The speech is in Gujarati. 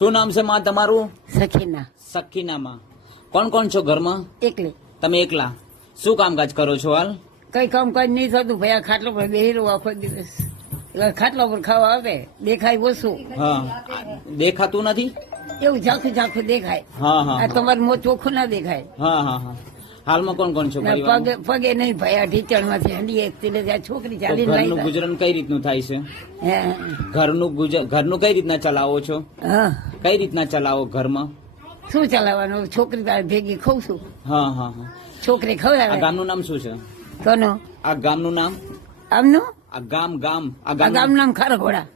શું નામ છે માં તમારું? સખીના. સખીના માં. કોણ કોણ છો ઘરમાં? એકલી. તમે એકલા. શું કામકાજ કરો છો હાલ? કઈ કામકાજ નહીં થતું ભાઈ, આ ખાટલો પર બેહી રહું આખો દિવસ. એટલે ખાટલા પર ખાવા આવે, દેખાય ઓછું, હા, દેખાતું નથી. એવું ઝાખું ઝાખું દેખાય. હા હા આ તમારું મોં ચોખ્ખું ના દેખાય. હા હા હા. હાલમાં કોણ કોણ છો ના, પરિવારમાં? પગે પગે નહીં ભાઈ, આ ઢીચણ માંથી હંડી એક તીલે આ છોકરી તો ચાલીને ઘરનું લઈ ગુજરાન કઈ રીતનું થાય છે? હે ઘરનું કઈ રીતના ચલાવો છો? હા, કઈ રીતના ચલાવો ઘરમાં? શું ચલાવવાનું? છોકરી તારે ભેગી ખઉં છું, હા હા હા. છોકરી આ ખવડાવે. ગામનું નામ શું છે? કોનો? આ ગામનું નામ? આમનું આ ગામ ગામ આ ગામ નામ ખારઘોડા.